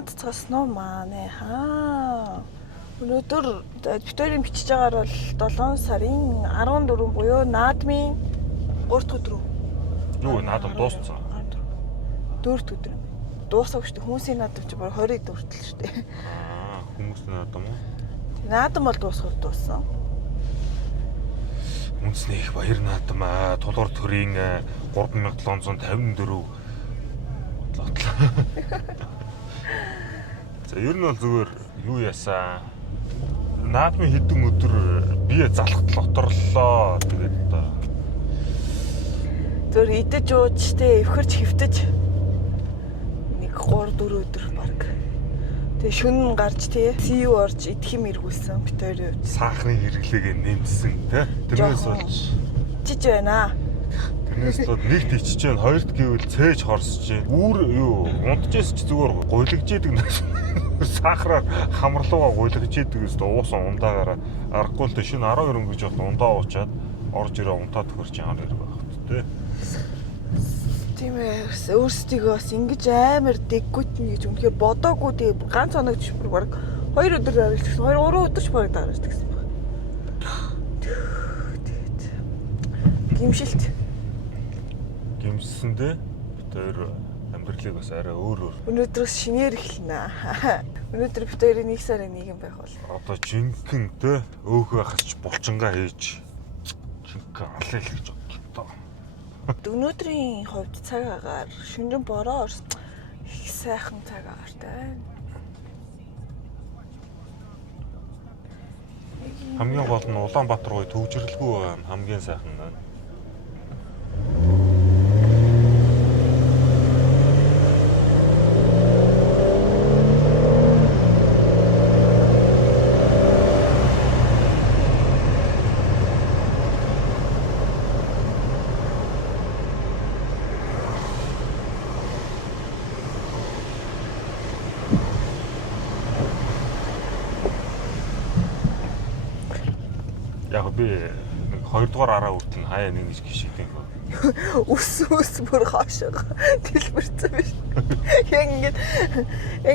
наадцгасноо маань өнөөдөр битүүрийн бичиж байгаагаар бол 7 сарын 14 буюу наадмын 3 дахь өдөр. Юу наадам дууссан? 4 дахь өдөр. Дуусаагүй шүү дээ. Хүмүүсийн наадам чи бүр 20-д хүртэл шүү дээ. Хүмүүсийн наадам уу? Наадам бол дууссан. Үндэсний их баяр наадам тулгуур төрийн 3754 бодлоо. За ер нь бол зүгээр юу яасан? Наадмын хэдэн өдөр бие залхтал оторлоо. Тэгээд одоо зөв идэж ууж тэ эвхэрч хөвтөж нэг 3-4 өдөр баг. Тэгээ шүн гарч тий CU орж идэх юм эргүүлсэн битүүрийн үед. Сахарын хэрэглээгээ нэмсэн тий. Тэрнээс болж ичиж байна. Тэрнээс бол нэгт ичиж байна, хоёрт гэвэл цээж хорсож байна. Үүр юу унтжээс ч зүгээр гуйлгаж идэг нас. Сахараар хамрлууга гуйлгаж идэг гэсэн уусан ундаагаараа аргагүй л шинэ 12 өнгөж бол ундаа уучаад орж ирээ унтаад хөрч яар хэрэг байх тий. Тийм ээ. Өөрсдийгөө бас ингэж амар дэггүйтнэ гэж үнэхээр бодоогүй. Тэгээ ганц хоногч бүр баг 2 өдөр арилсан. 2-3 өдөр ч баг даарч гэсэн баг. Тэгээд гимшилт. Гимсэндээ бид хоёр амьдралыг бас арай өөр. Өнөөдрөөс шинээр эхэлнэ. Өнөөдөр бид хоёрын 1 сарын 1 байх бол. Одоо жинхэнэ те өөхөө хасч булчингаа хийж жинхэнэ алаа хэлж бодлоо. Өнөөдрийн хувьд цаг агаар шөнөөн бороо их сайхан цаг агаартай. Хамгийн гол нь Улаанбаатар гоё төвжирлгүй байгаа нь хамгийн сайхан байна. Яг би 2 дугаар араа үртэн хаяа нэг гэж гişгдэг юм. Үс бүр хаашаа дэлбэрсэн биш. Яг ингэ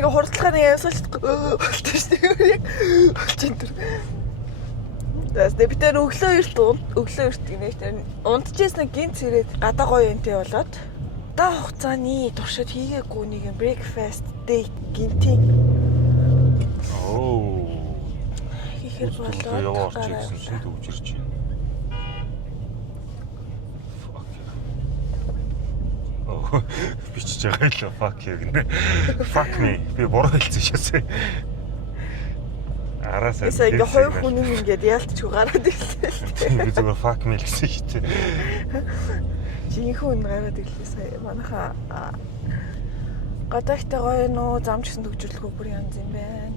хурдлагын явсалт болтой шүү дээ. Яг болчихсон тэр. Тэс би тэр өглөө эрт гинэ унтчихсан гинт цэрээд гадаа гоё юмтэй болоод та хугацааны туршид хийгээгүй нэг breakfast date гинтийн. Ихэр болоод яваарч ирсэн чинь төвжирч байна. Бичиж байгаа л fuck you гэнэ. Fuck me. Би буруу хэлсэн шээсээ. Араасаа. Эсээ ингээ хоёр хүн ингээд яалтч гараад ирлээ. Би зүгээр fuck me гэсэн шээ. Жинхэнэ гараад ирлээ сая. Манайха гадаахтай гоё нөө замч гэсэн төгжрлөхөө бүр янз юм байна.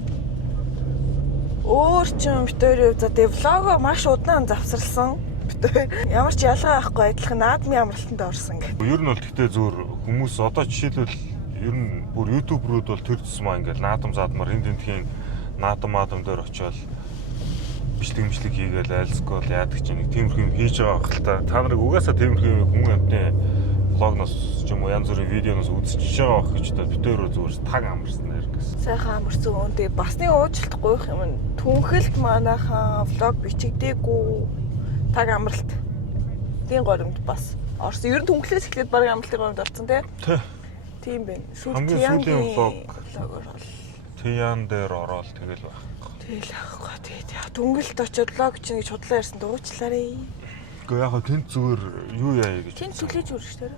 Өөр ч юм битүүрийн за тэг влого маш удаан завсарласан. Битүүр ямар ч ялгаа авахгүй адилхан наадмын амралтанд орсон гэх. Ер нь бол тэгтээ зөөр хүмүүс одоо жишээлбэл ер нь бүр ютуберүүд бол тэр тусмаа ингээл наадам заадмаар энэ тентхийн наадам дээр очиод бичлэг хийгээл айлсгүй яадаг ч нэг тиймэрхүү юм хийж байгаа хэл та. Та нарыг угаасаа тиймэрхүү хүн амтны влогноос ч юм уу янз бүрийн видеоноос үзчихэж байгаа байх гэж битүүр зүгээр таг амарсан нэр гэсэн. Сайхан амарсан өн тэгээ басны уучлалт гойх юм. Түнхэлт манайхаа влог бичигдээгүй таг амралт. Тийм горимд бас орсон. Ер нь түнхлээс эхлээд баг амралтын горимд орсон тий. Тийм байна. Хамгийн сүүлийн влогоор бол Тян дээр ороод тэгэл байхгүй. Тэгэл байхгүй. Тэгээд түнгэлт очиод влог чинь гэж худлаа ярьсан дуучлаарэ. Гэхдээ яг тэнд зүгээр юу яая гэж. Тэнд сүлээж үрж шүү дээ.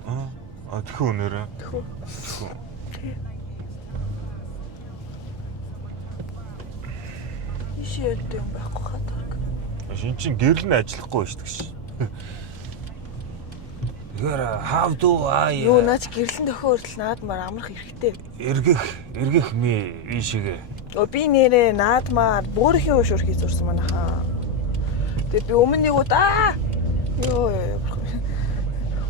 Тэхүү нэрээ. Тэхүү. Ишээ дэм байхгүй хатаг. Шин чин гэрэл нь ажиллахгүй шүү дээ. Тэгэхээр how do I юу наач гэрлэн дохио хүртэл наадмаар амрах хэрэгтэй. Эргэх ми ийшээгээ. Би нэрээ наадмаар бөөрхийн уушур хийж зурсан манайхаа. Тэгээд би өмнөний удаа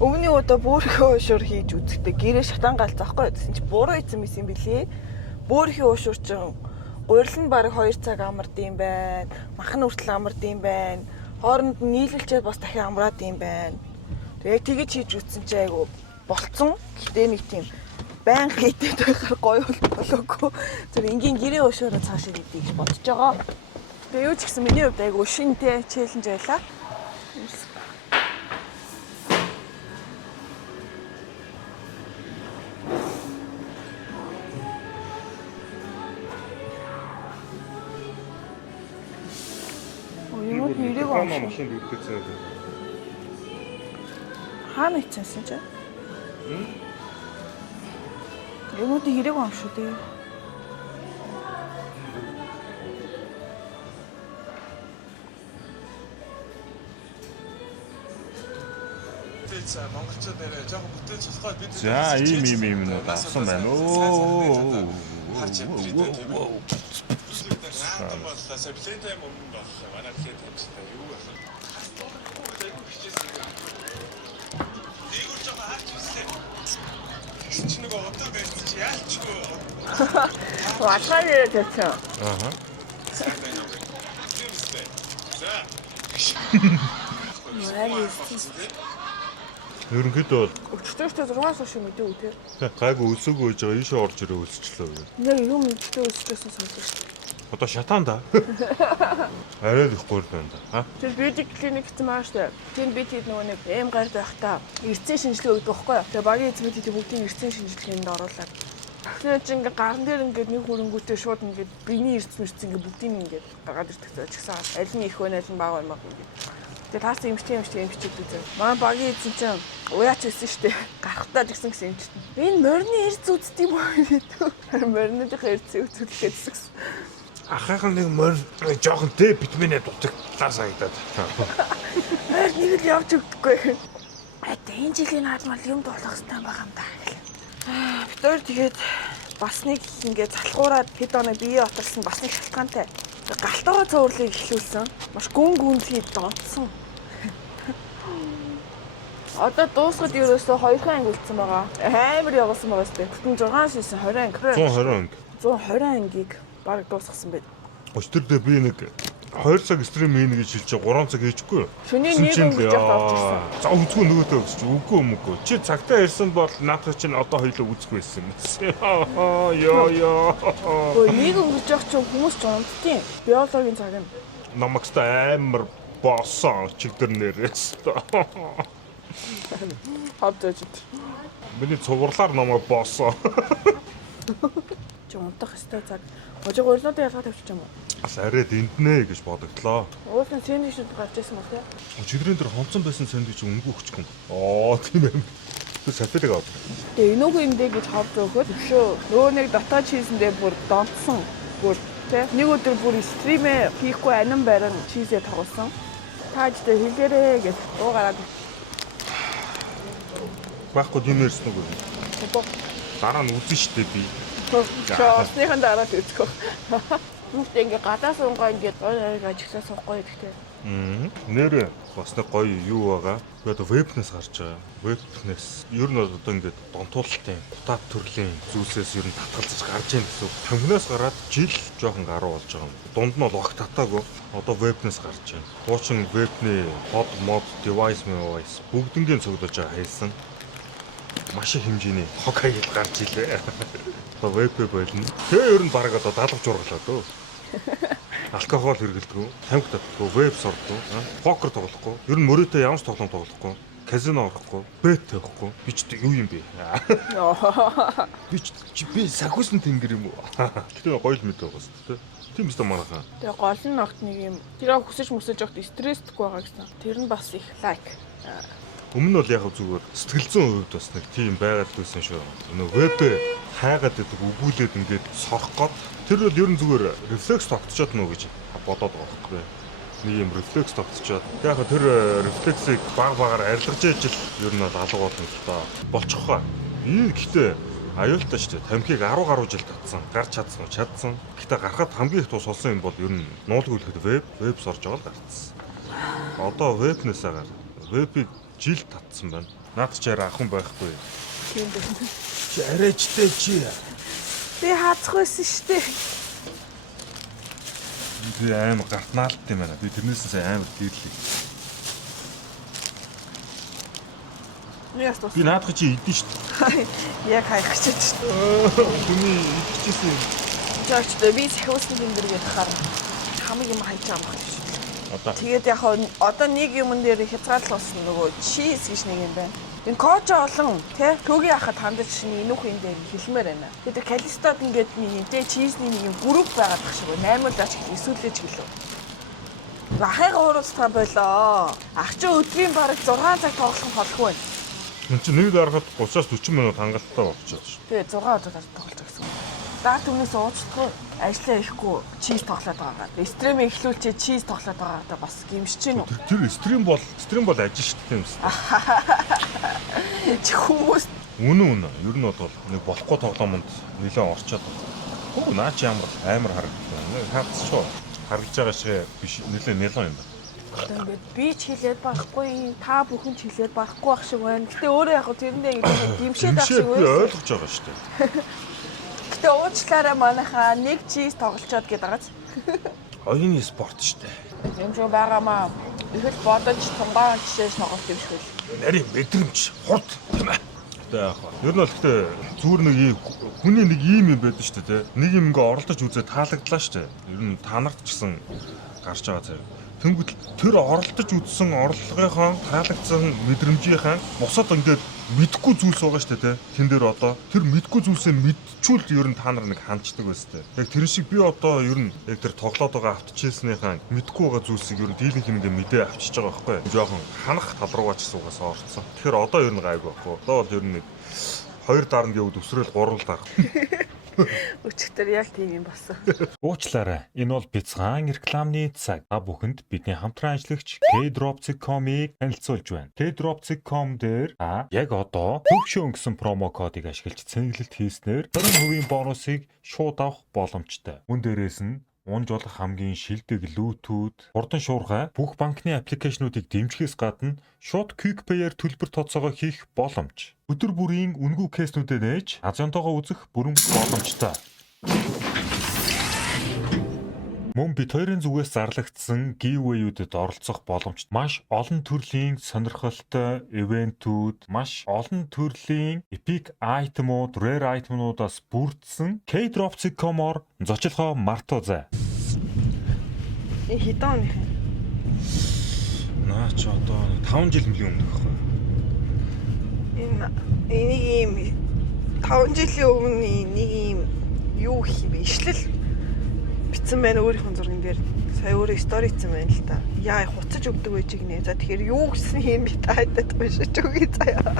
Өмнөний удаа бөөрхийн уушур хийж үзэхдээ гэрээ шатан галзаахгүй гэсэн чи буруу ийцэн байсан юм билий. Бөөрхийн уушур чинь гурил нь бараг 2 цаг амард юм байна. Махан хүртэл амард юм байна. Хооронд нь нийлэлчээд бас дахин амраад юм байна. Тэгээд тэгэж хийж үзсэн чи айгу болцсон. Гэтэ нэг тийм байнга идээд байхаар гоё болоогүй. Тэр энгийн гэрээ өшөөрөө цаашаа идэх гэж бодож байгаа. Тэгээ юу ч гэсэн миний хувьд айгу шинтэй челленж байлаа. Юу нэрээ гоо машинд үлдээсэн үү? хаана ичсэн чи? Юмуудын хэрэг юм шүү дээ. Монголчууд нэрээ жоохон бүтээж болохгүй бид. За ийм авсан байна. Оо. Наадам боллоо. Плейтайм өмнө боллоо. Манай плейтаймстай юу болов? Игүүр жоохон хаач үзлээ. Чи нэг одоо байж чи яалчгүй. Ватгаар ярьж. Ааха. Ерөнхийдөө бол Өчтөртэй 6-аас хойш мэдээгүй тий. гайгүй өсөөгөө гэж байгаа ийшээ орж ирээ өсчлөө. Яг юм мэдээ өсчихсэн сонсож шүү дээ. Одоо шатаан да. Арай их гуйр байна да. Тэр бьюти клиник гэсэн маань шүү дээ. Тэнд би тийм нөгөө нэг эм гард байхдаа эрдсэн шинжилгээ өгдөг байхгүй юу? Тэгээ багийн эзэмүүд тийм бүгдийн эрдсэн шинжилгээнд оруулаад. Тэгэхээр чи ингээ гарн дээр ингээ нэг хөрөнгөтэй шууд ингээ биений эрдсэн ингээ бүгдийн ингээ гаргаад ирдэг заа ч гэсэн аль нь их вэ аль нь бага юм баг ингээ. Тэгээ таас эмчтэй үзээ. Манай багийн эзэн чинь уяач байсан шүү дээ. Гарахтаа гэсэн эмчтэй. Энэ морины эрдс үздэг юм уу гэдэг. Мориных эрдс үзүүлэх гэсэн. Ахайхан нэг морь жоохон тэ витаминээ дутагдлаа санагдаад. Морь нэг л явж өгдөггүй. Энэ жилийн наадмал юм дуулах хэрэгтэй байгаа юм даа. Бид өөр тэгээд бас нэг ингээд залхуураад хэд оноо бие отолсон бас нэг шалтгаантай. Галтайгаа цоврлыг эхлүүлсэн. Маш гүн гүнзгий донцсон. Одоо дуусахад ерөөсөө 2 анги үлдсэн байгаа. Амар явуулсан байгаа сте. Бүтэн 6 шийсэн 20 анги. 120 анги. 120 ангийг баг дуусгасан байд. Өчтөрдөө би нэг 2 цаг стрим хийн гэж хэлж 3 цаг хийчихгүй. Шөнийн 1 өнгөж авч ирсэн. За үзгүй нөгөөдөө өгч үгүй өмгүй. Чи цагтаа ирсэн бол наадах чинь одоо хоёулаа үзэх байсан юм. Ёо. Өө нэг өнгөж авч хүмүүс ч унтдیں۔ Биологийн цаг нь. Намагста амар боссон чигдэр нэрээс. Хавдаж. Миний цувралаар намайг боссон. Чи унтах хэвээр цаг. Хожиг урилуудаа ялгаад тавьчих юм уу? Бас арай дэнтнэ гэж бодогдлоо. Уулын сэндвичүүд гарч ирсэн байна тий. Өчигдрийн дээр хонцон байсан сэндвич өнгө өгчихгүй. Тийм ээ. Тэ сафедыг авах. Тэгээ энүүгүй юм дээ гэж хавж өгөхөд өшөө нөгөө нэг дотоод чийзэндээ бүр донцсон. Бүр тий. Нэг өдөр бүр стримээ хийхгүй анин барин чийзээ тоглосон. Таажтай хэлгэрээ гэж уугараад Баггүй юм ярьсан уу? Дараа нь үзэн штэ би. Чоосныхан дараа үзэх. Нүгт ингээ гадаас унгаа ингээ ойрыг ажиглаа суухгүй гэхдээ. Нэр бас нэг гоё юу байгаа. Би одоо вебнес гарч байгаа. Вебнес ер нь одоо ингээ донтуулалтын бутат төрлийн зүйлсээс ер нь татгалзаж гарч ийн гэсэн. Томхноос гараад жил жоохон гаруу болж байгаа юм. Дунд нь бол огт татаагүй. Одоо вебнес гарч байна. Хуучин вебний pod mod device бүгднгийн цуглаж байгаа хэлсэн. Маш их хэмжээний хог хаяг гарч илээ. Одоо веб болно. Тэгээ ер нь баг одоо даалгавч ургалаа дөө. Алкогол хэрэглэдэг, тамхи татдаггүй, веб сурдаг, покер тоглохгүй, ер нь мөрөөдөө ямар ч тоглоом тоглохгүй, казино орохгүй, бет тавихгүй. Би ч юу юм бэ? Би сахиусан тэнгэр юм уу? Гэтэ гоё л мэд байгаас тээ. Тийм үстэ манайхаа. Тэгээ гол нь огт нэг юм. Тэр хүсэж өгт стресстгүй байгаа гэсэн. Тэр нь бас их лайк. Өмнө нь бол яг зүгээр сэтгэл зүйн хувьд бас нэг тийм байгаад байсан шүү. Нөгөө веб хайгаад байдаг өгүүлээд ингээд сорох гээд тэр бол ер нь зүгээр рефлекс тогтчоод нөө гэж бодоод байгаа байхгүй. Нэг юм рефлекс тогтчоод. Яг тэр рефлексийг багаар арилгаж ээж л ер нь бол алга болно л та. Болчих хаа. Энэ гэхдээ аюултай шүү дээ. Тамхиг 10 гаруй жил татсан. Гарч чадсан. Гэхдээ гарахад хамгийн их тус болсон юм бол ер нь нуулг үлэхэд веб сорж байгаа л гарцсан. Одоо вебнээс агаар вебийг жил татсан байна. Наад ч арай ахын байхгүй. Тийм дээ. Чи арайчтэй чи. Би хаацх байсан шүү дээ. Би амар гартнаалт юм байна. Би тэрнээс амар дээрлээ. Яас тус. Би наадах чи идэн шүү дээ. Яг хайх гэж байна шүү дээ. Хүний идчихсэн юм. Жаач би сахиусны тэмдэг ярихаар хамгийн юм хайж байгаа юм байна шүү дээ. Одоо Тэгээд яг одоо нэг юмн дээр хязгаарлалсан нөгөө чиз гэж нэг юм байна. Энэ кочо олон тий төгий хахад хандаж шиний энүүх юм дээр хэлмээр байна. Тэгээд калистод ингээд тий чизний нэг юм групп байгаад тах шиг байна. 8 л ач эсвэл ч гэлөө. Ахайгаа ууралцгаа болоо. Ах чи өдрийн бараг 6 цаг тоглох холгүй байна. энэ чинь нэг дарахад 30-аас 40 минут хангалттай болчиход шүү. Тэгээ 6 удаа тоглож гэсэн. Даа түнээс уучлахгүй ажиллаа ихгүй чиз тоглоод байгаа. Стрим эхлүүлчихэд чиз тоглоод байгаагаа бас гимшиж гин үү? Тэр стрим бол ажил шүү дээ юм шиг. Чи хүмүүс Үнэн. Ер нь бол нэг болохгүй тоглоомонд нэлээд орчоод байна. Хөө наа чи амар харагдсан. Хаагцчихоо. Харагдж байгаа шиг биш нэлээд нэлон юм байна. ингээд би ч хэлээд байхгүй, та бүхэн ч хэлээд байхгүй байх шиг байна. Гэтэ өөрөө яг тэрэндээ ингээд гимшээд байх шиг Би байна. ойлгож байгаа шүү дээ. Гэтэ уучлаарай манайхаа нэг чиз тоглолцоод гээд байгааз. Хоёрын спорт шүү дээ. Юм шиг байгаамаа. Ихэл бодож тунгаан жишээс тоглолт юм шиг л. Нарийн мэдрэмж хурд тийм ээ. Яг ер нь бол гэхдээ зүгээр нэг хүний нэг ийм юм байдаг шүү дээ. Нэг юм ингээ оролдож үзээ таалагдлаа шүү дээ. Ер нь та нарт ч гэсэн гарч байгаа зэрэг. Тэнгүүд тэр оролдож үзсэн орлогынхаа таалагдсан мэдрэмжийнхаа бусад ингээд мэдхгүй зүйлс байгаа шүү дээ. Тэн дээр одоо тэр мэдхгүй зүйлсээ мэдчүүл ер нь та нар нэг хандчдаг байстай. Яг тэр шиг би одоо ер нь яг тэр тоглоод байгаа авточээснийхаа мэдхгүй байгаа зүйлсийг ер нь дийлэнх юм ингээ мэдээ авчиж байгаа байхгүй. Жохон ханах тал руугаа ч суугаас орцсон. Тэгэхээр одоо ер нь гайгүй байхгүй. Одоо бол ер нь нэг 2 дарна гэвэл өсрөөл 3 л дарах. Өчигдөр яг тийм юм болсон. Уучлаарай. Энэ бол бяцхан рекламны цаг. Та бүхэнд бидний хамтран ажиллагч K-Dropsic.com-ыг танилцуулж байна. K-Dropsic.com дээр та яг одоо төвшөө өнгөсөн промо кодыг ашиглаж цэнгэлэлт хийснээр 20% бонусыг шууд авах боломжтой. Мөн дээрээс нь унж болох хамгийн шилдэг лүүтүүд, хурдан шуурхай бүх банкны аппликейшнуудыг дэмжихээс гадна шууд Quick Pay-ээр төлбөр тооцоогоо хийх боломж. Өдөр бүрийн үнэгүй кейснүүдэд нээж азентойгоо үзэх бүрэн боломжтой. Мөн бид хоёрын зүгээс зарлагдсан giveaway-юудэд оролцох боломжтой. Маш олон төрлийн сонирхолтой ивентүүд, маш олон төрлийн epic item-ууд, rare item-уудаас бүрдсэн K-Dropsic.com-оор зочлохоо мартаоцай. Хитон. Наа ч одоо 5 жил мөлийн өмнөх байхгүй. Энийг ийм 5 жилийн өмнө нэг ийм юу гэх юм бэ? Ишлэл битсэн байна өөрийнхөө зурган дээр. Сая өөрөө стори хийсэн байна л та. Яа хуцаж өгдөг байж гинэ. За тэгэхээр юу гэсэн юм би таадад бишэж өгье заяа.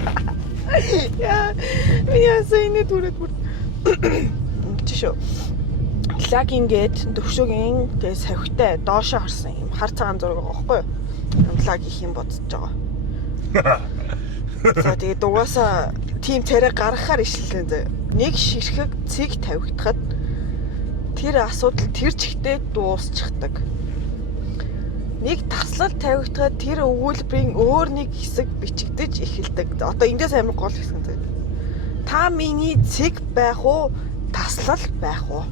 Яа сэний түрээд бүр. Жишөө. Лагин гээд төвшөөгийн тэгээ савхтай доошоо харсан юм хар цагаан зураг байгаа байхгүй юу? Лаг их юм бодож байгаа. За тэгээ дугаасаа тим царай гаргахаар ишлээ заяа. Нэг ширхэг цэг тавигдахад тэр асуудал тэр чигтээ дуусчихдаг. Нэг таслал тавигдахад тэр өгүүлбэрийн өөр нэг хэсэг бичигдэж эхэлдэг. Одоо эндээс амар гол хэсэг нь заяа. Та миний цэг байх уу? Таслал байх уу?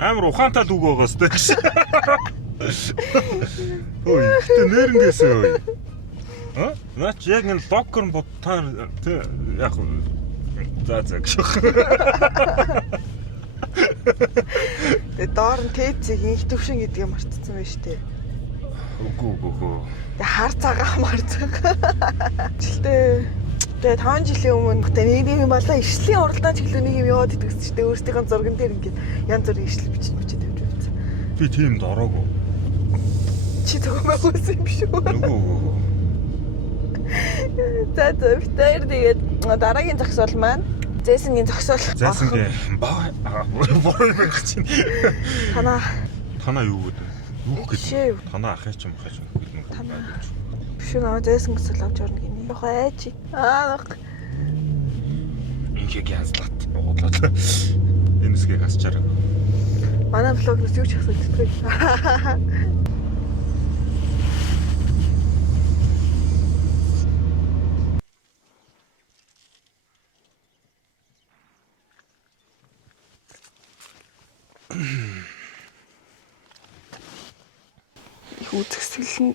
Амар ухаантай л үг байгаа сте. Ой, ихтэй нэрнгээсээ ой. Наач яг энэ локер бодтаар тий яг за гэх. Тэгээ доор нь тээцэг инх төвшин гэдгийг мартсан байж тээ. Үгүй. Тэгээ хар цагаан мар цагаан. Жилдээ тэгээ 5 жилийн өмнө тэгээ нэг юм балаа ишлийн уралдаан чиглэл нэг юм яваад идэгсэн чинь өөрсдийнхөө зурган дээр ингээд янз бүрийн ишл бичиж тавьж байсан. Би тийм дороогүй. Чи төгөөмөөс юм биш үү? Үгүй. За тэр тэгээд дараагийн зогсоол маань Зэсэнгийн зогсоол. Зэсэнгийн боо байх чинь. Танаа юу гэдэг? Юу гэдэг? Танаа ахыч юм хаач юм гэдэг. Танаа. Биш нөө зэсэн зогсоол авч орно гинэ. Хайч. Нах. Инхийг янзлаад уудлаад. Энэ хэсгийг хасчаарай. Манай влогноос юу ч асуухгүй. Үзэсгэлэн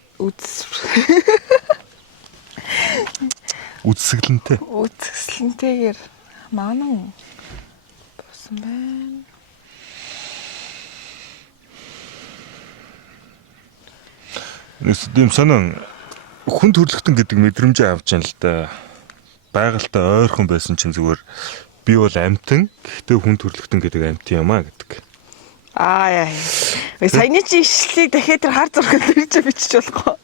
Үсгэлэнтэй. Үзэсгэлэнтэйгээр манан босон байна. Нэс дэм сонин хүн төрлөختөн гэдэг мэдрэмжээ авч яана л да. Байгальтай ойрхон байсан чинь зүгээр би бол амтан гэхдээ хүн төрлөختөн гэдэг амт юм а гэдэг. Яа. Саяны чи ишлэлийг дахиад тэр хар зурганд дэрж бичиж болохоо.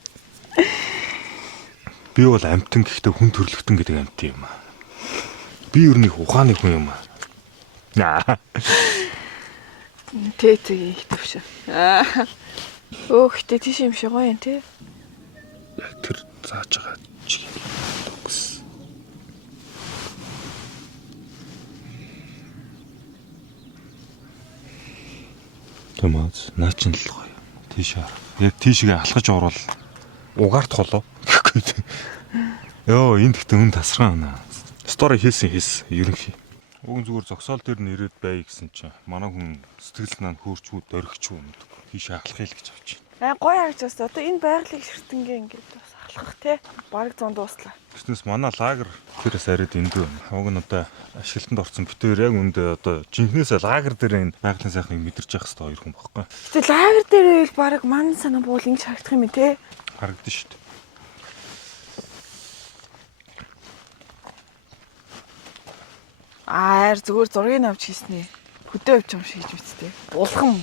Би бол амтан гэхдээ хүн төрлөختөн гэдэг амт юм а. Би ер нь их ухааны хүн юм а. Тэг их төвш. Гэхдээ тийш юм шиг гоё юм тий. Тэр зааж байгаа чиг гэсэн. Тэмээс наачин л гоё. Тийш харах. Яг тийшгээ алхаж орвол угаарт холоо. Йоо энэ гэхдээ өн тасраа наа. Стори хийсэн ерөнхий. Уг зүгээр зогсоол дээр нэрэд бай гэсэн чинь манай хүн сэтгэл санаа хөөрчүүд дөрөгчүү юм. Тийш алхахыг гэж авч байна. Гоё харагдаж байна. Одоо энэ байгалийн ширтэнгээ ингээд бас алхах тий. Бараг 100 дууслаа. Тэснээс манай лагер тэрээс арид эндүү. Уг нь одоо ашиглалтанд орсон битээр яг үндэ одоо жинхнээсээ лагер дээр энэ байгалийн сайхныг мэдэрч явах хэрэгтэй хоёр хүн баггүй. Гэтэ лагер дээр байвал бараг ман санаа буул ингэж харагдах юм тий. Харагдсан шүү дээ. Зүгээр зургийг авч хийснэ. Хөдөө явж юм шиг хийж үсттэй. Булхан.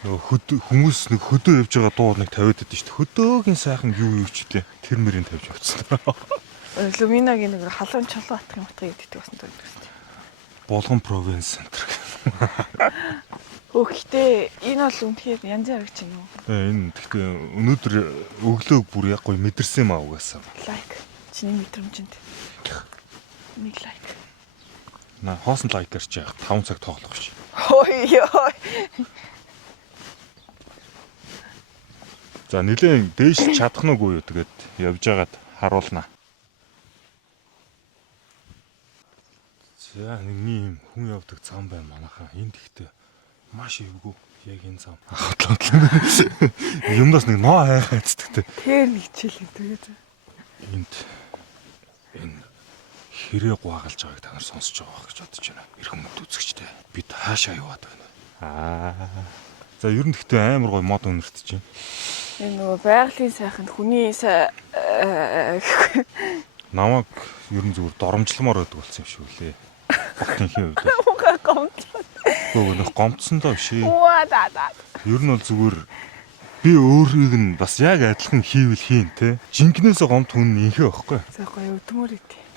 Хүмүүс нэг хөдөө явж байгаа дуу нэг тавиад байдаг шүү дээ. Хөдөөгийн сайхан юу ч үлээ. Тэр мөрийг тавьж авчихсан. Люминогийн нэг халуун чулуу атгын гэдэг бас нэг үстэй. Болгон провинс центр. Гэхдээ энэ бол үнэхээр янз бүр гэж байна уу? Энэ гэхдээ өнөөдөр өглөө бүр яг гоё мэдэрсэн юм аа угаасаа. Лайк. Чиний мэдрэмжинд. Нэг лайк. На хоосон лайкер чи 5 цаг тоглох шээ. Ой ёо. За нилээн дээш чадах нь үгүй юу тэгээд явж байгаад харуулнаа. За нэг юм хүн явдаг зам байна манайхаа. Энд ихтэй маш эвгүй яг энэ зам. Юмнаас нэг ноо хайхаацдаг те. Тэр нэг чил гэдэг. Энд энэ хэрэг гуагалж байгааг та нар сонсож байгаа гэж бодож байна. Эрхэм мэд үзэгчтэй. Бид хаашаа яваад байна. За ер нь гэхдээ амар гой мод өнөртөж байна. Энэ нөгөө байгалийн сайханд хүний Намайг ер нь зүгээр доромжлмоор байдаг болсон юм шиг үлээ. Бохтынхийн үед. Угаа гомдлоо. Гөө нөх гомцсон доо шээ. Уа да. Ер нь бол зүгээр би өөрийг нь бас яг адилхан хийвэл хийн те. Жинкнээсээ гомт хүн инхээ байхгүй. За гоё өдмөр идэв.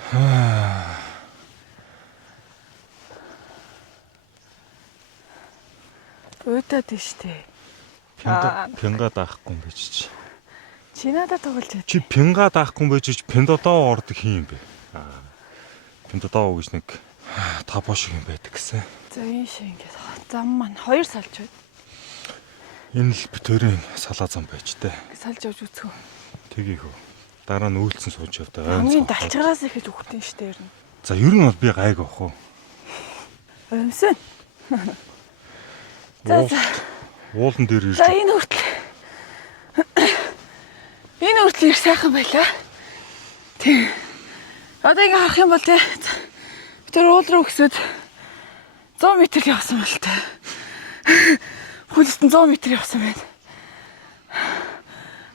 Өөдөөд штэ. Пинга даахгүй юм байж чи. Чи надад тоглож байд. Чи пинга даахгүй юм байж чи пиндодоо ордог хин юм бэ? Пиндодоо гэж нэг тапо шиг юм байдаг гэсэн. За энэ шиг ингээд зам маань 2 салж байна. Энэ л битэрийн салаа зам байж тээ. Салж явж үзэх үү. Тгийх үү. Дараа нь үйлцэн сууж явдаа. Хамгийн далчгараас ихэж өгтөн штэ ер нь. За ер нь бол би гайг авах уу. Өмсөн. За уулан дээр ирж. За энэ хүртэл. Энэ хүртэл их сайхан байлаа. Тийм. Одоо ингээ харах юм бол тий. Тэр уул руу өсөд 100 м явсан бол тий. Хүлэстэн 100 м явсан байна.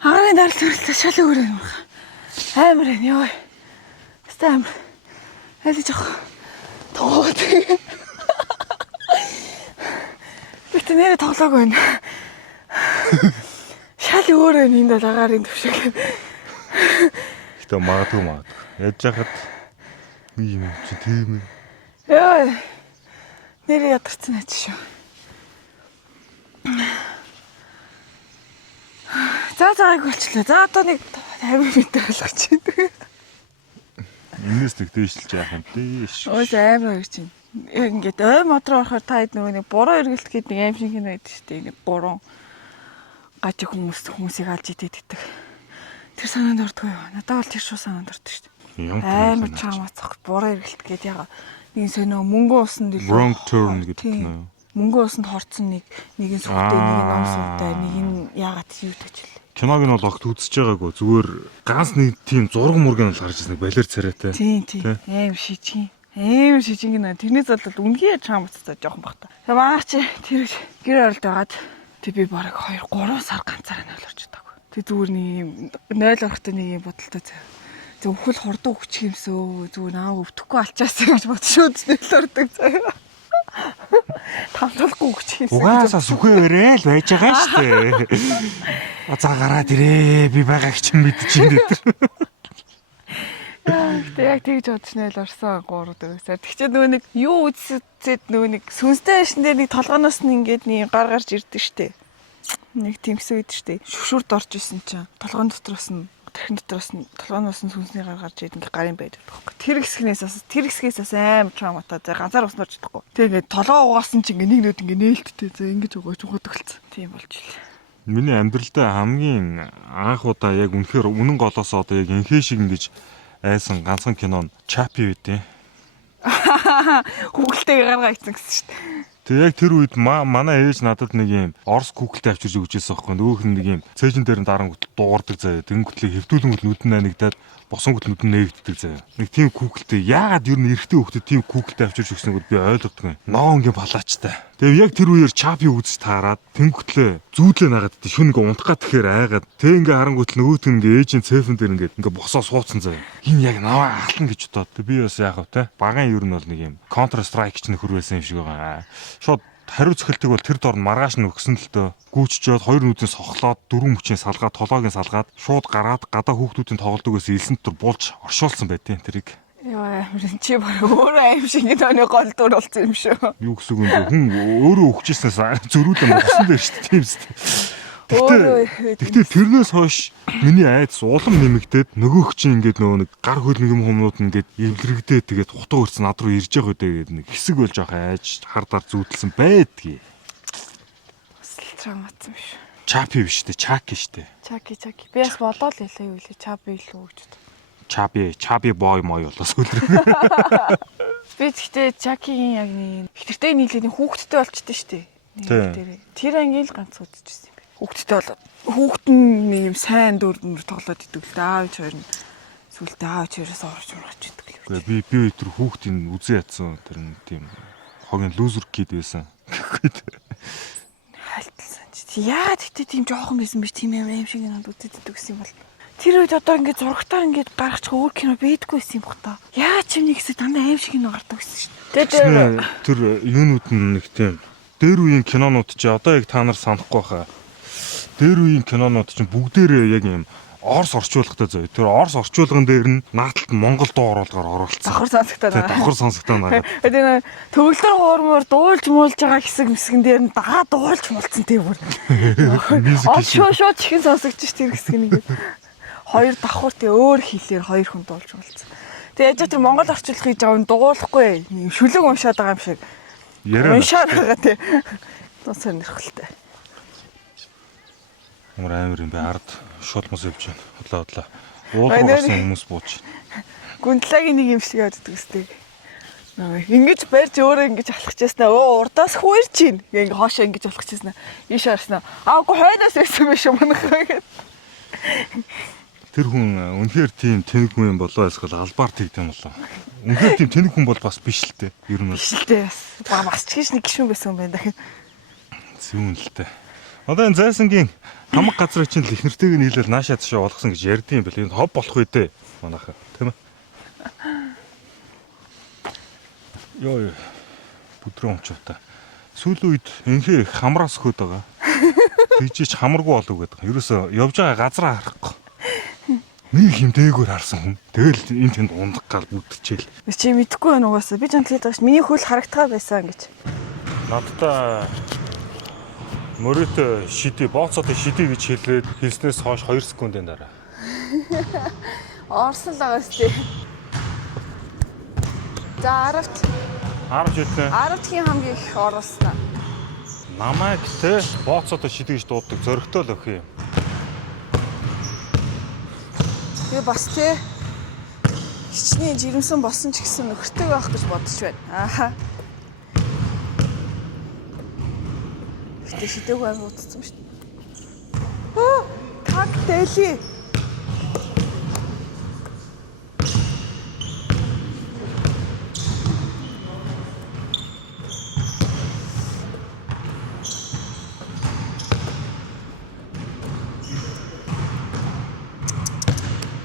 Агарын даралт хүртэл шал өөр юм байна. Амар энэ ёо. Хэвээ амар. Алиж явах. Тоод. Бид нэрээ тоглоог байна. Шал өөр энэ энд агарын төвшөг. Гэтэ магадгүй. Яаж яхад юм чи тийм ээ. Яа. Нэрээ ядарсан аж шүү. За болчлаа. За одоо нэг 50 м болгоч чинь. Энэс нэг дээшлж яах юм дээш. Ой амар гэж чинь. Яг ингээд ой модроо орохоор та хэд нөгөө нэг буруу эргэлт гээд нэг аим шиг юм байдаг шүү дээ. Нэг гурван гаж хүмүүсийг алж идэдэг. Тэр санаанд ордгоо юу? Надад бол тэр шүү санаанд ордог шүү дээ. Амар чамаацах буруу эргэлт гээд яг нэг сонио мөнгө усанд илүү wrong turn гэдэг нь. Мөнгө усанд хорцсон нэг нь сухтай нэг нь ном суутай нэг нь яагаад юу гэж хэлээ. киног нь бол огт үзэж байгаагүй. Зүгээр ганц нэг тийм зураг мургийн л харж ирсэн балер царайтай. Тийм. Аим шижиг. Аим шижиг нэ. Тэрнээс бол үнгийн чам уцтай жоохон багтаа. Тэгээ маа чи тэр гэр оролд байгаад тэг би бараг 2-3 сар ганцаараа 0 орж удаагүй. Тэг зүгээр нэг юм 0 орохтой нэг юм бодолтой зав. Тэг өвхөл хурдан өгчих юмсөө зүгээр аа өвдөхгүй алчаасаа гэж бодшууд 0 ордог зав. Тавталгүй өгчих юмсаа. Угаасаа сүхэ өрөөл байж байгаа шүү дээ. За гараад ирээ. Би байгааг чинь мэдчихээн дээр. Тэг яг тэгж бодож нээл орсон 3 дөрөвсөр. Тэгчээ нөгөө нэг юу үзсэд нөгөө нэг сүнстэй шин дээр нэг толгоноос нь ингээд нэг гар гарч ирдэ штэ. Нэг тэмсэн үед штэ. Шүршүрд орж исэн чинь толгойн дотроос нь тэрхэн дотроос нь толгоноос нь сүнсний гар гарч ирд ингээд гарын байдаг байхгүй. Тэр хэсгээс амар травматай. За ганцаар уснаар чадахгүй. Тэг ингээд толгоо угаасан чинь ингээд нэг нүд ингээд нээлттэй. За ингэж угааж угаадагцсан. Тийм болж илээ. Миний амьдралдаа хамгийн анх удаа яг үнэхээр үнэн голоос одоо яг инхээ шиг ингэж айсан ганцхан кино нь Чапи үдээ. Хүүхэлтэйг гаргаа ицсэн гэсэн шүү дээ. Тэг яг тэр үед манай ээж надад нэг юм Орос Google-тэй авчирж өгч байсан байхгүй. Нөгөөх нь нэг юм цээжин дээр нь дарангуут дуурдаг заяа. Тэнгутлээ хэвтүүлэнгүүт нүдэн нанигдаад босонгүүт нүдэн нээгддэг заяа. Нэг тийм Google-тэй яагаад ер нь эрэгтэй хүүхдэд тийм Google-тэй авчирж өгснөг би ойлгодгүй. Ноонгийн балаачтай. Тэгээ яг тэр үеэр Чапи үзэж таарад тэнгутлээ зүүдлээ нагаад тий шүн ингээ унтгаа тэгэхээр айгаад тэг ингээ харангуут нөгөөт нь ингээ ээжийн цэфэн дээр ингээ босоо суудсан заяа. Энэ яг наваа ахлан гэж бодоод би бас яах вэ те. Багаан ер нь бол нэг юм Counter Strike ч нөхөр байсан юм шиг байгаа. Шууд хариу цохилтыг бол тэр дор нь маргааш нь өгсөн л дөө. Гүүчжээд хоёр нүдэн сохлоод дөрвөн мөчийн салгаад толоогийн салгаад шууд гараад гадаа хүүхдүүдийн тоглодог гэсэн элсэн дотор булж оршуулсан байдیں۔ Тэрийг. Яа, чи баг өөрөө аим шиг нэг гол дур болсон юм шүү. Юу гэсэн үг вэ? Хүн өөрөө өгчээснээс зөрүүлэн мохсон дээр шүү дээ. Тийм үстэй. Тэгтээ тэрнээс хойш миний айдас улам нэмэгдээд нөгөөх чинь ингээд нөгөө нэг гар хөл нэг юм хүмүүд ингээд эвлэрэгдээ тэгээд хутга өрц над руу ирж байгаа гэдэг нэг хэсэг болж байгаа айж хардаар зүүдэлсэн байдгийг. Травматсан биш. Чапи биш үү? Чаки шүү дээ. Чаки. Би бас бодоол ялаа юу лээ. Чапи илүү гэж бод. Чаби бой мой болоос үлрэг. Би тэгтээ Чакигийн яг нэг хэтэртэй нийлээд хүүхдтэй болчихдээ штэ. Тэр ангил ганц үзчихсэн юм би. Хүүхдтэй болоод хүүхд нь нэг юм сайн дөрөөр тоглоод идэг л да. Аав хоёр нь сүлдээ аав хоёроос орж ургаж идэг л. Би тэр хүүхдийн үзээ ядсан тэр нэг тийм хогийн лузер кид байсан. Халтсан чи. Яа тэгтээ тийм жоохон байсан биш тийм юм шиг надад үзээд идэг гэсэн юм бол. Тэр үед одоо ингээд зургатаар ингээд гаргачих өөр кино бийдгүй байсан юм бах та. Яа ч юм нэг хэсэг дандаа аим шиг кино гардаг гэсэн шүү дээ. Тэр юунууд нь нэг тийм дээр үеийн кинонууд чи одоо яг та нар санахгүй хаа. Дээр үеийн кинонууд чинь бүгдээрээ яг юм Орос орчуулгатай зөө. Тэр Орос орчуулган дээр нь нааталт Монгол дуу оруулгаар оруулсан. Давхар сонсогтой байгаа. Давхар сонсогтой байгаа. Тэгээ төгөлдөр хуурмаар дуулж муулж байгаа хэсэгэн дээр нь дагаа дуулж муулсан тийм бүр. Шууд чихэн сонсогч ш тэр хэсэг нэг. Хоёр давхар тэгээ өөр хэлээр хоёр хүн дуулж муулсан. Тэгээ яж тэр Монгол орчуулгыг жав дугуулахгүй шүлэг уншаад байгаа юм шиг. Уншаад байгаа тий. Тус сонирхолтой. Амар юм бэ ард шулмус явж байна. Хотлоо. Уулын орсон хүмүүс бууж. Гүнтлагийн нэг юм шиг яваад дэгстэй. Ингэж барьж өөрөө ингэж алхаж яснаа. Урдаас хуурч ийн. Ингээ хоошоо ингэж алхаж яснаа. Ийш харснаа. Аагүй хойноос байсан биш юм манайхаа. Тэр хүн үнэхээр тийм тэнэг хүн юм болоо эсвэл албаар тэгдэм болоо. Үнэхээр тийм тэнэг хүн бол бас биш л дээ. Ер нь биш л дээ. Бас ч гэж нэг гişүн байсан юм байна дахин. Зүүн л дээ. Одоо энэ зайсангийн хамаг газрыг чинь л их нэртэйг нийлээл наашаа цаашаа олгосон гэж ярьдсан юм бэл. Энэ хов болох үедээ манайхаа тийм ээ. Йоо бүдрэн өмчөөтэй. Сүүлийн үед инхээ хамраас хөөд байгаа. Тэгжиж хамаргүй болов гэдэг. Ерөөсөө явж байгаа газраа харахгүй. Нэг юм дээгүүр харсан хүн. Тэгэл энэ тэнд ундаг гал бүдчихээл. Чи мэдэхгүй байна угаасаа. Би ч анхлаад байгаа ш. Миний хөл харагдгаа байсан гэж. Надтай мөрөт шиди бооцоотой шиди гэж хэлээд хэлснээс хойш 2 секундын дараа. Орсон л байгаа сте. За 10-т. 10 жилдээ. 10-ийн хамгийн их орсон. Намайг те бооцоотой шиди гэж дууддаг зөрөгтэй л өх юм. Би бас те хичнээн жирэмсэн болсон ч гэсэн нөхөртэй байх гэж бодож байна. Ааха. Гэтэ шидэг аймаг утсан шүү дээ. Оо, как Дэли.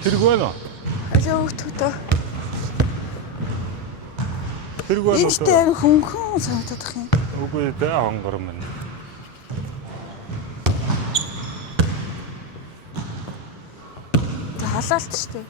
Хэрэг байна уу? Ажаа өгтөө. Хэрэг байна уу? Энд дээр хөнгөн санагдах юм. Үгүй дээ хонгор минь. Халаалт шүү дээ.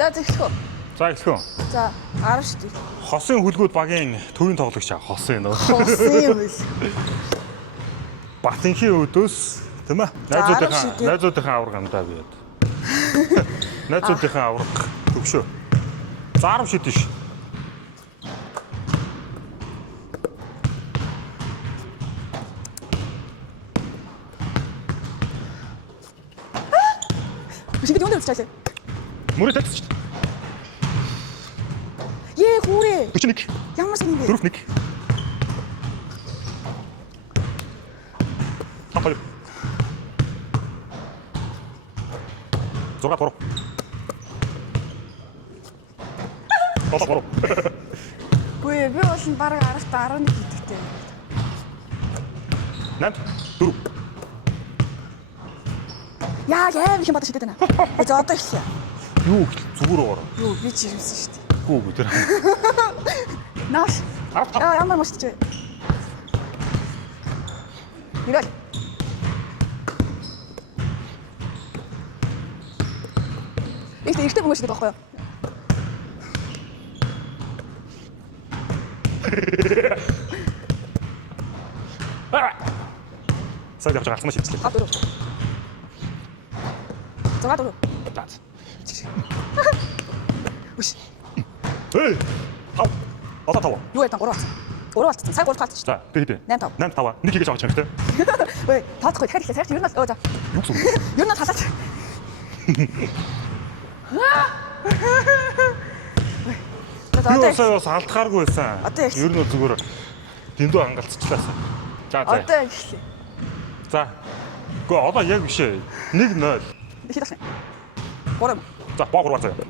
За зөвхөн. За эхлэв. За 10 шүү дээ. Хосын хүлгүүд багийн төвийн тоглогч хосын нөө. Хосын юм биш. Батынхийн өдөөс тийм ээ. За, Найзуудынхаа авраг амдаа биед. Найзуудынхаа авраг төгшөө. За 10 шид ш. Биш ингэ юунд үзчихлээ. Мөрөд тавьчих. Ее хүүрээ. 41. Ямар сайн юм бэ? 41. Хапай. Зураг пороо. Пороо. Үгүй би бол бараг 10-та 11 хийдэгтэй. 8 4. Яа яа их юм бодож шидэт байна. За одоо ихлээ. Юу зүгээр ороо. Юу би ч юмсан шүү дээ. Гүү тэр. Нааш. Ямар мөчтэй. Ирэл. Ихтэй бөмбөж гэдэг байхгүй юу? Сайн явж байгаа алцмаа шийдсэн. А дөрөв. За дөрөв. Үш. Эй. Одоо тав. Юу яа та 3 бацсан. 3 бацсан. Цаг 3 бацсан. За тэгээд 8 5. 8 5. Нэг хийгэж авах юм хэрэгтэй. Ой, тооцохгүй дахиад ихлэ. Цагт ер нь оо за. Юу гэсэн үг? Ер нь халаач. Би бас алдахааргүй байсан. Одоо яг- Ер нь зүгээр дэндүү хангалтчлаасан. За за. Одоо ихлэ. За. Гэхдээ одоо яг биш ээ. 1-0. Ихэ тахна. 3. За боо 3 заяа.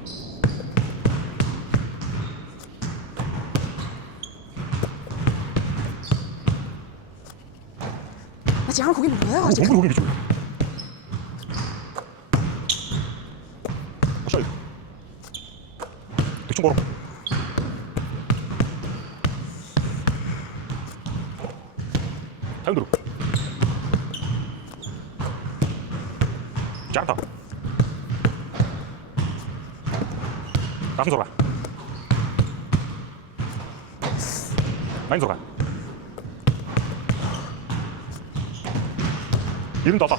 Ачи ямар хөгийн бэ? Өнгөр хөгийн гэж үү? Ашаа. 43. Тандро. Жанта. Тасура. Майнзора. 97.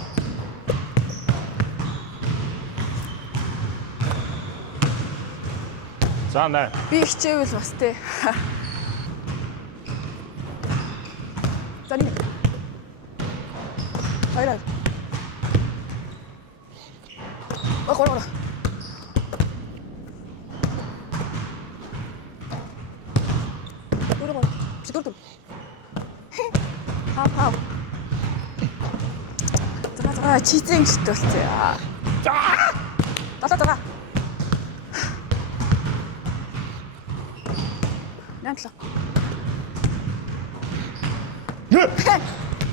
За нэ. Би хичээвэл бас тээ. За нэг. Хайраа. Гоо. Дөрөв. Дөрөв. Хаа. За чизэн шитүүлсэн. За. Далаа. Нэмлээ.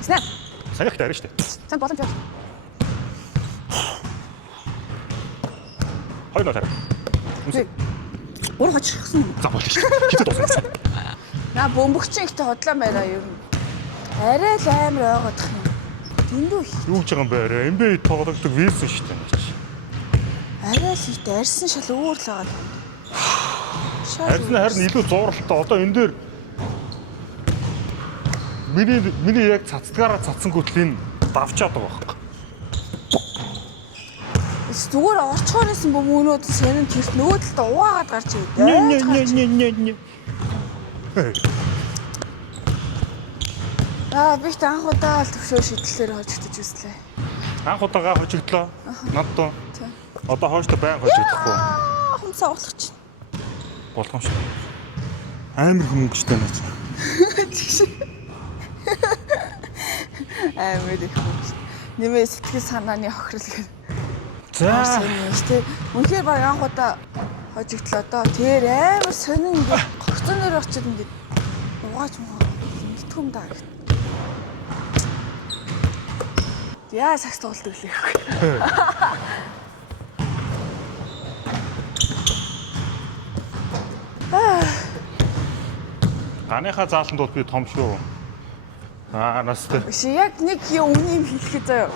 Снэп. Санийх таарна шүү дээ. Сан боломж байна. 2-0 таарна. Өөр хоцсон. За болчих шүү. Хитэ дуусна. Наа бөмбөгчин ихтэй хотлоо байраа ер нь. Арай л амар байгаад юм. Дэндүү их. Юу гэж байгаа юм бэ? NBA тоглогддог вилсэн шүү дээ. Арай л ихтэй арьсан шал өөр л байгаа. Харин илүү зууралтай. Одоо энэ дээр миний яг цацдгаараа цацсангүүтэл энэ давчаад байгаа байхгүй. Зүгээр орчхоорсон бөмбөгнүүд сэрэн тэрт нөгөө талд угаагаад гарч ирдэ. Не. Би ч анх удаа л төвшөө шийдлээр хожигдож үзлээ. Анх удаага хожигдлоо. Надад. Тийм. Одоо хойшлоо байн хожигдохгүй. Хумсаа уулах чинь. Болгоомжтой. Амар хүмүүжтэй наач. Амар их хүмүүс. Нэмээ сэтгэл санааны хохирол гэх. За. Тэ үнэхээр баг анх удаа хожигдлоо доо. Тэр амар сонин ингээд гогцоноор очиж ингээд угааж мэдтгүй юм даа гэх. Яа сакс тоглолт өглөө. Аныхаа заалтанд бол би том шүү. Настай. Яг нэг юм үнийг хэлэхэд заяа.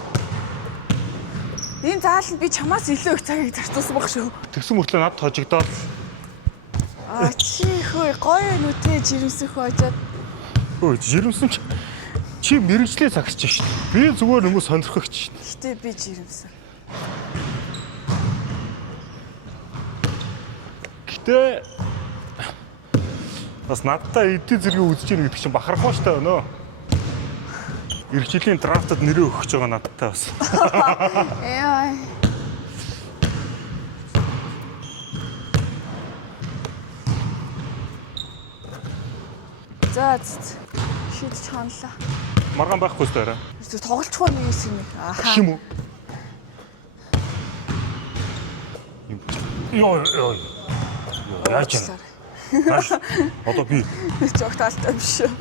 Энэ зааланд би чамаас илүү их цагийг зарцуулсан баг шүү. Тэгсэн мөртлөө надад хожигдоод. Чи хөөе гоё нүтэй жирэмсэх хойжоод. Өө жирэмсэн чи мэрэгчлээ цагсч шít. Би зүгээр нөгөө сонирхогч шít. Гэтэ би жирэмсэн. Гэтэ бас надтай эдийн зэрэг үзэж ийн гэдэг чинь бахархаа штэ өнөө. Ирэх жилийн драфтад нэрээ өгч байгаа надтай бас. Яа. За шийдэж ханлаа. Маргаан байхгүй шүү дээ. Тоглолцохгүй нэг юм. Ахаа. Хим үү? Йоо. Яаж юм? Одоо би Жог таалтай биш шүү.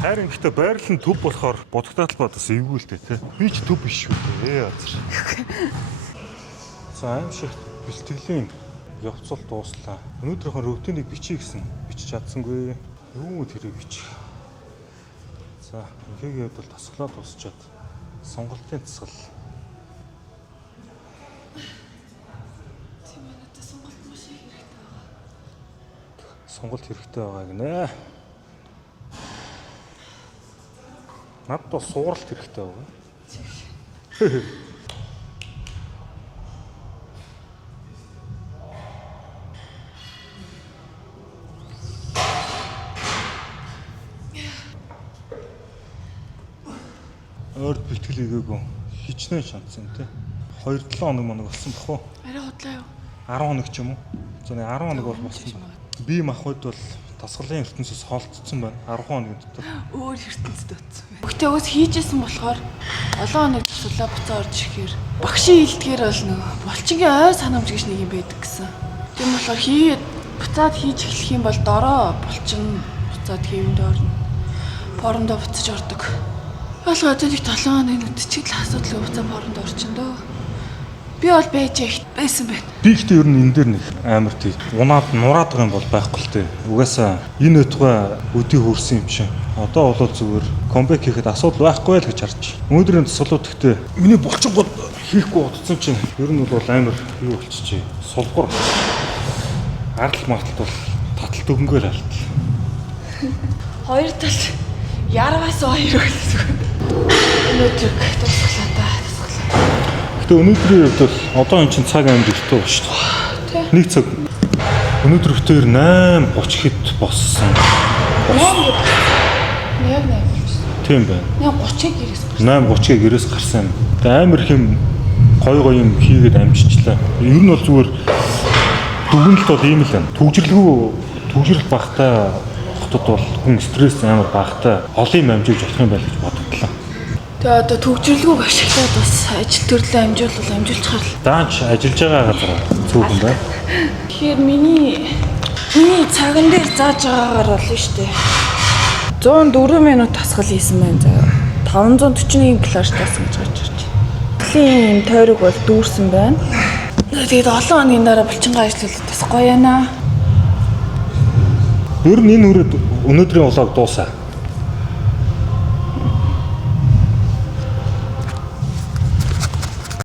Харин гэхдээ байрлал нь төв болохоор бодогдоод л бас эвгүй л дээ. Би ч төв биш шүү дээ. Азар. За аим шиг бэлтгэлийн явцал дууслаа. Өнөөдрийнхөө рутиныг бичиж гэсэн бичиж чадсангүй. Юу тэрийг бичих. За ингээгээд бол тасглаад дуусчаад сонголтын тасгал. Тийм ээ, надад сонголт маш их хэрэгтэй байгаа. Сонголт хэрэгтэй байгаа гинэ. Надад бол сууралт хэрэгтэй байгаа. Ойрд бэлтгэл хийгээгүй хичнээн шантсан тий. 2-7 хоног моног болсон бах уу? Арай худлаа юу? 10 хоног ч юм уу? За 10 хоног бол болсон. Би махвд бол тасгалын ертөнцөөс холдсон байна. 10 хоногийн дотор. Өөр ертөнцид утсан байна. Гэхдээ уус хийжсэн болохоор олон хоног тасглаа буцаа орж ирэхээр багшийн хилдгээр бол нөгөө булчингийн ой санамж гэж нэг юм байдаг гэсэн. Тийм болохоор буцаад хийж эхлэх юм бол дорой булчин буцаад хэвэнд орно. Борондоо буцаж ордог. Ялгаа одоо нэг 7 хоногийн үдчийл асуудал буцаа боронд орчин дөө. Би бол байж байсан байна. Би ихтэй ер нь энэ дээр нэг амар тий унаад нураад байгаа юм бол байхгүй л дээ. Угаасаа энэ өтгөө өдий хөрсөн юм шиг. Одоо бол зүгээр комбек хийхэд асуудал байхгүй л гэж харж. Өнөөдрийн тасгалууд гэхдээ миний булчингууд хийхгүй утсан чинь ер нь бол амар юу болчихжээ. Сулгуур. Ардл марталт бол таталт өгөнгөө л алдтал. Хоёр тал яргаас хоёр болсон. Өнөөдөр тасглаа да. Гэтэ өнөөдрийн хувьд бол одоо эн чинь цаг амар өртөө ба шүү дээ. Нэг цаг өнөөдөр өтөр 8:30 хэд болсон. Яг Тийм байна. 8:30-ыг гэрээс 8:30-ыг гэрээс гарсан. Тэгээ амар хэм гой юм хийгээд амжичлаа. Ер нь бол зүгээр дүгнэлт бол ийм л байна. Төгжрөл багтай хотод бол хүн стресс амар багтай олон юм амжиж болох юм байл гэж бодогдлоо. Тэгээ одоо төгжрлгүйг ашиглаад бас ажил төрлөө амжуулчихар л. Даанч ажиллаж байгаа газар цөөхөн байна. Тэгэхээр миний цаган дээр зааж байгаагаар болно шүү дээ. 104 минут тасгал хийсэн байна заа. 541 плаж таасан гэж гарч ирж байна. Тэлийн тойрог бол дүүрсэн байна. Тэгээд 7 хоногийн дараа булчингаа ажиллуулаад бас гоё яана. Ер нь энэ үрээд өнөөдрийн влог дуусаа.